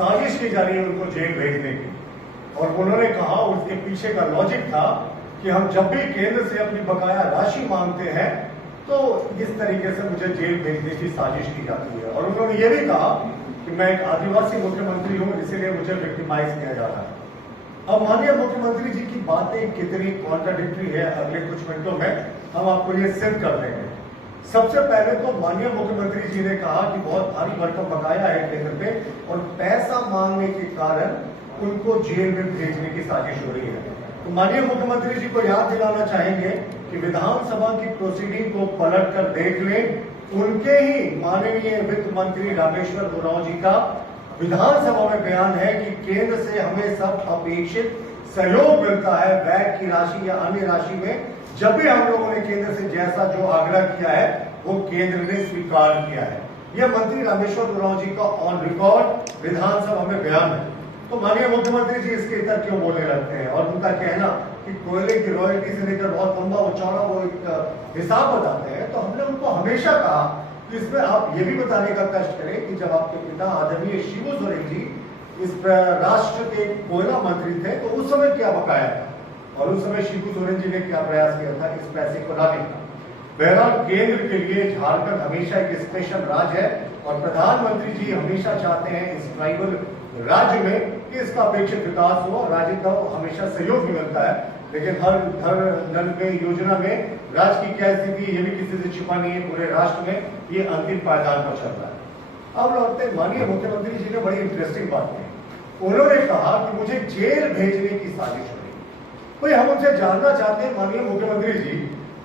साजिश की जा रही है उनको जेल भेजने की। और उन्होंने कहा, उसके पीछे का लॉजिक था कि हम जब भी केंद्र से अपनी बकाया राशि मांगते हैं तो इस तरीके से मुझे जेल भेजने की साजिश की जाती है। और उन्होंने ये भी कहा कि मैं एक आदिवासी मुख्यमंत्री हूं, इसीलिए मुझे विक्टिमाइज किया जा रहा है। अब माननीय मुख्यमंत्री जी की बातें कितनी कॉन्ट्राडिक्टरी है, अगले कुछ मिनटों में हम आपको ये सिद्ध कर देंगे। सबसे पहले तो माननीय मुख्यमंत्री जी ने कहा कि बहुत भारी भरकम बकाया है केंद्र पे और पैसा मांगने के कारण उनको जेल में भेजने की साजिश हो रही है। तो माननीय मुख्यमंत्री जी को याद दिलाना चाहेंगे कि विधानसभा की प्रोसीडिंग को पलट कर देख लें। उनके ही माननीय वित्त मंत्री रामेश्वर उरांव जी का विधानसभा में बयान है कि केंद्र से हमें सब अपेक्षित सहयोग मिलता है बैंक की राशि या अन्य राशि में। जब भी हम लोगों ने केंद्र से जैसा जो आग्रह किया है वो केंद्र ने स्वीकार किया है। यह मंत्री रामेश्वर उरांव जी का ऑन रिकॉर्ड विधानसभा में बयान है। तो माननीय मुख्यमंत्री जी इसके इतर क्यों बोलने लगते हैं? और उनका कहना कि कोयले की रॉयल्टी से लेकर बहुत लंबा वो चौड़ा वो एक हिसाब बताते हैं। तो हमने उनको हमेशा कहा कि इसमें आप ये भी बताने का कष्ट करें कि जब आपके पिता आदरणीय शिबू सोरेन जी इस राष्ट्र के कोयला मंत्री थे तो उस समय क्या बकाया था और उस समय शिबू सोरेन जी ने क्या प्रयास किया था इस पैसे को लाने का। बहरहाल केंद्र के लिए झारखंड हमेशा एक स्पेशल राज्य है और प्रधानमंत्री जी हमेशा चाहते हैं इस ट्राइबल राज्य में कि इसका अपेक्षित विकास हो। राज्य का हमेशा सहयोग भी मिलता है, लेकिन हर घर नल में योजना में राज्य की क्या स्थिति ये भी किसी से छिपा नहीं है। पूरे राष्ट्र में ये अंतिम पायदान पर चल रहा है। अब लौटते माननीय मुख्यमंत्री जी ने बड़ी इंटरेस्टिंग बात की। उन्होंने कहा कि मुझे जेल भेजने की साजिश हो रही। भाई हम उनसे जानना चाहते हैं माननीय मुख्यमंत्री जी,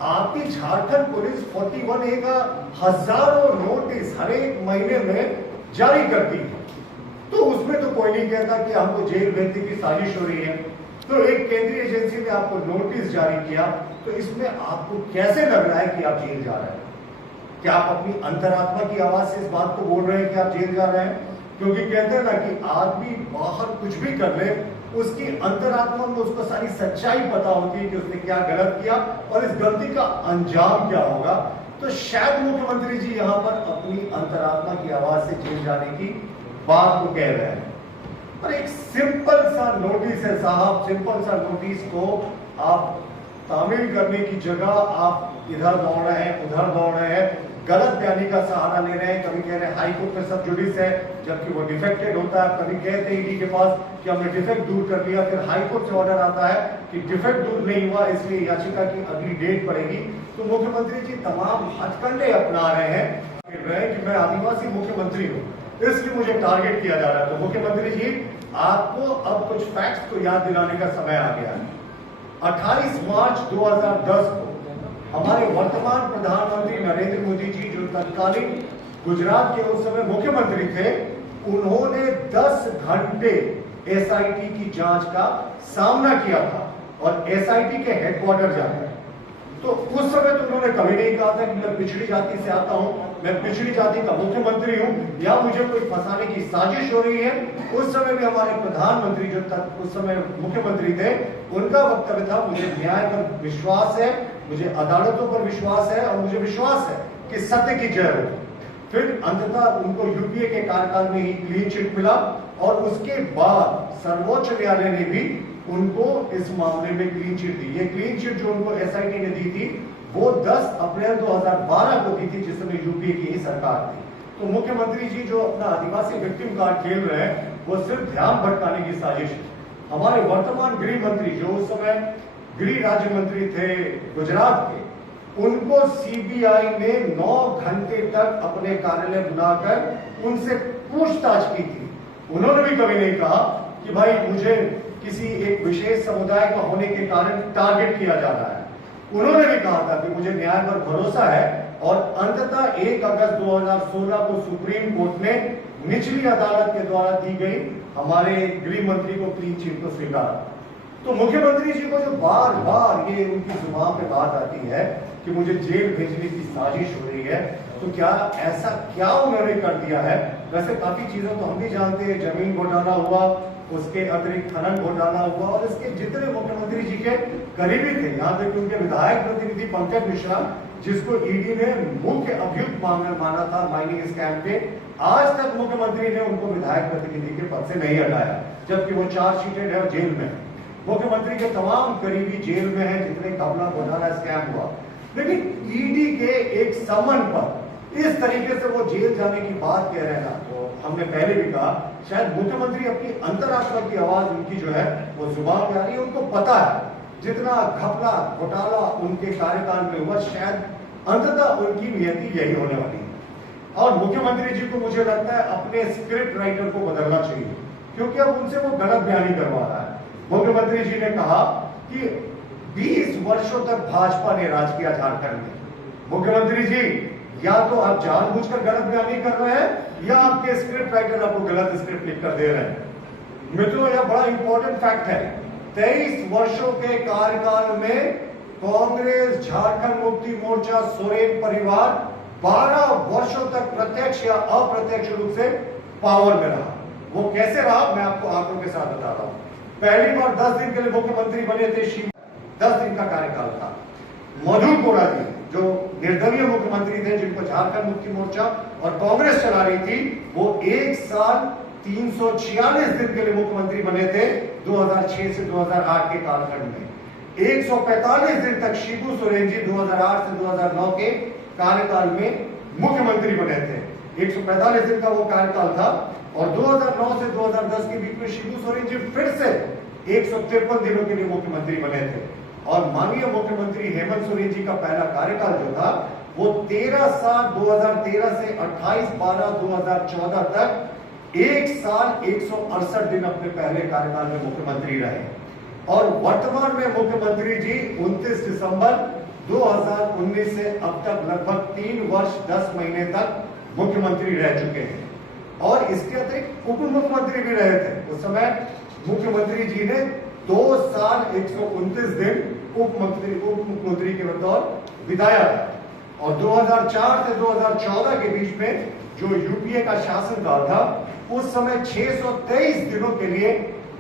आपकी झारखंड पुलिस 41A का हजारों नोटिस हर एक महीने में जारी करती है, तो उसमें तो कोई नहीं कहता कि हमको जेल भेजने की साजिश हो रही है। तो एक केंद्रीय एजेंसी ने आपको नोटिस जारी किया, तो इसमें आपको कैसे लग रहा है कि आप जेल जा रहे हैं? क्या आप अपनी अंतरात्मा की आवाज से इस बात को बोल रहे हैं कि आप जेल जा रहे हैं? क्योंकि कहते हैं ना कि आदमी बाहर कुछ भी कर ले, उसकी अंतरात्मा में उसको सारी सच्चाई पता होती है कि उसने क्या गलत किया और इस गलती का अंजाम क्या होगा। तो शायद मुख्यमंत्री जी यहाँ पर अपनी अंतरात्मा की आवाज से जेल जाने की बात को कह रहे हैं। और एक सिंपल सा नोटिस है साहब, सिंपल सा नोटिस को आप तामील करने की जगह आप इधर दौड़ रहे हैं उधर दौड़ रहे हैं, गलत बयानी का सहारा ले रहे हैं। कभी कह रहे हैं हाई कोर्ट में सब जुडिस है, जबकि वो डिफेक्टेड होता है। कभी कहते हैं ईडी के पास कि हमने डिफेक्ट दूर कर लिया, फिर हाई कोर्ट से ऑर्डर आता है कि डिफेक्ट दूर नहीं हुआ इसलिए याचिका की अगली डेट पड़ेगी। तो मुख्यमंत्री जी तमाम हथकंडे अपना रहे हैं कि मैं आदिवासी मुख्यमंत्री हूँ, इसलिए मुझे टारगेट किया जा रहा है। तो मुख्यमंत्री जी आपको अब कुछ फैक्ट्स को याद दिलाने का समय आ गया है। 28 मार्च 2010 को हमारे वर्तमान प्रधानमंत्री नरेंद्र मोदी जी, जो तत्कालीन गुजरात के उस समय मुख्यमंत्री थे, उन्होंने 10 घंटे एसआईटी की जांच का सामना किया था और एसआईटी के हेडक्वार्टर जाकर। तो उस समय तो उन्होंने कभी नहीं कहा था कि मैं पिछड़ी जाति से आता हूं, मैं पिछड़ी जाति का मुख्यमंत्री हूं या मुझे कोई फंसाने की साजिश हो रही है। उस समय भी हमारे प्रधानमंत्री जो उस समय मुख्यमंत्री थे, उनका वक्तव्य था मुझे न्याय पर विश्वास है, मुझे अदालतों पर विश्वास है और मुझे विश्वास है कि सत्य की जय हो। फिर अंततः उनको यूपीए के कार्यकाल में ही क्लीन चिट मिला और उसके बाद सर्वोच्च न्यायालय ने भी उनको इस मामले में क्लीन चिट दी। ये क्लीन चिट जो उनको एसआईटी ने दी थी वो 10 अप्रैल 2012 को दी थी, जिस समय यूपीए की ही सरकार थी। तो मुख्यमंत्री जी जो अपना आदिवासी विक्टिम कार्ड खेल रहे हैं वो सिर्फ ध्यान भटकाने की साजिश है। हमारे वर्तमान गृह मंत्री जो उस समय गृह राज्य मंत्री थे गुजरात के, उनको सीबीआई ने 9 घंटे तक अपने कार्यालय बुलाकर उनसे पूछताछ की थी। उन्होंने भी कभी नहीं कहा कि भाई मुझे किसी एक विशेष समुदाय का होने के कारण टारगेट किया जा रहा है। उन्होंने भी कहा था कि मुझे न्याय पर भरोसा है और अंततः 1 अगस्त 2016 को सुप्रीम कोर्ट ने निचली अदालत के द्वारा दी गई हमारे गृह मंत्री को क्लीन चिट को स्वीकारा। तो मुख्यमंत्री जी को जो बार बार ये उनकी जुबान पे बात आती है कि मुझे जेल भेजने की साजिश हो रही है, तो क्या ऐसा क्या उन्होंने कर दिया है? वैसे काफी चीजों तो हम भी जानते हैं, जमीन घोटाला हुआ, उसके अतिरिक्त खनन घोटाला हुआ और इसके जितने मुख्यमंत्री जी के करीबी थे, यहाँ तक उनके विधायक प्रतिनिधि पंकज मिश्रा, जिसको ईडी ने मुख्य अभियुक्त माना था माइनिंग स्कैम पे। आज तक मुख्यमंत्री ने उनको विधायक प्रतिनिधि के पद से नहीं हटाया, जबकि वो चार्जशीटेड है और जेल में है। मुख्यमंत्री के तमाम करीबी जेल में है, जितने घपला घोटाला स्कैम हुआ। लेकिन ईडी के एक समन पर इस तरीके से वो जेल जाने की बात कह रहे हैं ना, तो हमने पहले भी कहा शायद मुख्यमंत्री अपनी अंतरात्मा की आवाज उनकी जो है वो जुबान पे आ रही है। उनको पता है जितना घपला घोटाला उनके कार्यकाल में हुआ, शायद अंततः उनकी नियति यही होने वाली है। और मुख्यमंत्री जी को मुझे लगता है अपने स्क्रिप्ट राइटर को बदलना चाहिए, क्योंकि अब उनसे वो गलत बयानी करवा रहा है। मुख्यमंत्री जी ने कहा कि 20 वर्षों तक भाजपा ने राज किया झारखंड में। मुख्यमंत्री जी, या तो आप जानबूझकर गलत बयानी कर रहे हैं या आपके स्क्रिप्ट राइटर आपको गलत स्क्रिप्ट लिख कर दे रहे हैं। मित्रों, यह बड़ा इंपॉर्टेंट फैक्ट है। 23 वर्षों के कार्यकाल में कांग्रेस, झारखंड मुक्ति मोर्चा, सोरेन परिवार 12 वर्षों तक प्रत्यक्ष या अप्रत्यक्ष रूप से पावर में रहा। वो कैसे रहा, मैं आपको आंकड़ों के साथ बता रहा हूं। पहली बार 10 दिन के लिए मुख्यमंत्री बने थे, 10 दिन का कार्यकाल था। मधु कोड़ा जी जो निर्दलीय मुख्यमंत्री थे, जिनको झारखंड मुक्ति मोर्चा और कांग्रेस चला रही थी, वो 1 साल 346 दिन के लिए मुख्यमंत्री बने थे 2006 से 2008 के कालखंड में। 145 दिन तक शिबू सोरेन जी 2008 से 2009 के कार्यकाल में मुख्यमंत्री बने थे। 145 दिन का वो कार्यकाल था। और 2009 से 2010 के बीच में शिबू सोरेन जी फिर से 153 दिनों के लिए मुख्यमंत्री बने थे। और माननीय मुख्यमंत्री हेमंत सोरेन जी का पहला कार्यकाल जो था वो 13/7/2013 से 28/12/2014 तक 1 साल 168 दिन अपने पहले कार्यकाल में मुख्यमंत्री रहे। और वर्तमान में मुख्यमंत्री जी 29 दिसंबर 2019 से अब तक लगभग 3 वर्ष 10 महीने तक मुख्यमंत्री रह चुके हैं। और इसके अतिरिक्त उप मुख्यमंत्री भी रहे थे। उस समय मुख्यमंत्री जी ने 2 साल 129 दिन उप मुख्यमंत्री के बतौर बिताया था। और 2004 से 2014 के बीच में जो यूपीए का शासनकाल था, उस समय 623 दिनों के लिए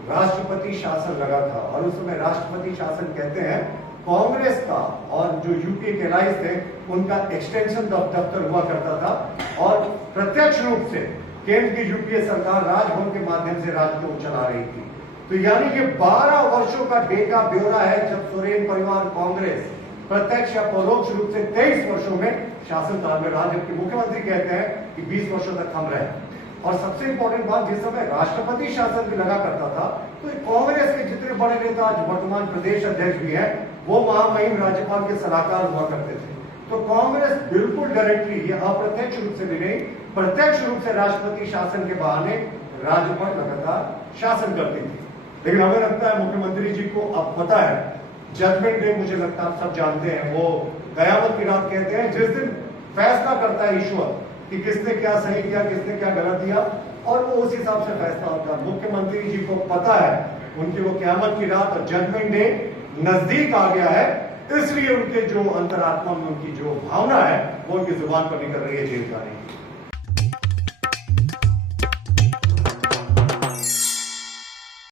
राष्ट्रपति शासन लगा था। और उस समय राष्ट्रपति शासन कहते हैं कांग्रेस का और जो यूपीए के राइज थे उनका एक्सटेंशन दफ्तर हुआ करता था। और प्रत्यक्ष रूप से केंद्र की यूपीए सरकार राजभवन के माध्यम से राज्य को चला रही थी। तो यानी कि 12 वर्षों का डेटा ब्यौरा है जब सोरेन परिवार कांग्रेस प्रत्यक्ष या परोक्ष रूप से 23 वर्षों में शासनकाल में रहा, जबकि मुख्यमंत्री कहते हैं कि 20 वर्षों तक हम रहे। और सबसे इंपॉर्टेंट बात, जिस समय राष्ट्रपति शासन भी लगा करता था तो कांग्रेस के जितने बड़े नेता आज वर्तमान प्रदेश अध्यक्ष भी हैं, वो महामहिम राज्यपाल के सलाहकार हुआ करते थे। तो कांग्रेस बिल्कुल डायरेक्टली या अप्रत्यक्ष रूप से भी नहीं, प्रत्यक्ष रूप से राष्ट्रपति शासन के बहाने राज्य पर लगातार शासन करती थी। लेकिन हमें लगता है मुख्यमंत्री जी को अब पता है, जजमेंट डे मुझे लगता है आप सब जानते हैं, वो कयामत की रात कहते हैं, जिस दिन फैसला करता है ईश्वर कि किसने क्या सही किया, किसने क्या गलत किया, और वो उस हिसाब से फैसला होता है। मुख्यमंत्री जी को पता है उनकी वो कयामत की रात और जजमेंट डे नजदीक आ गया है, इसलिए उनके जो अंतरात्मा में उनकी जो भावना है वो उनकी जुबान पर निकल रही है जेल जाने की।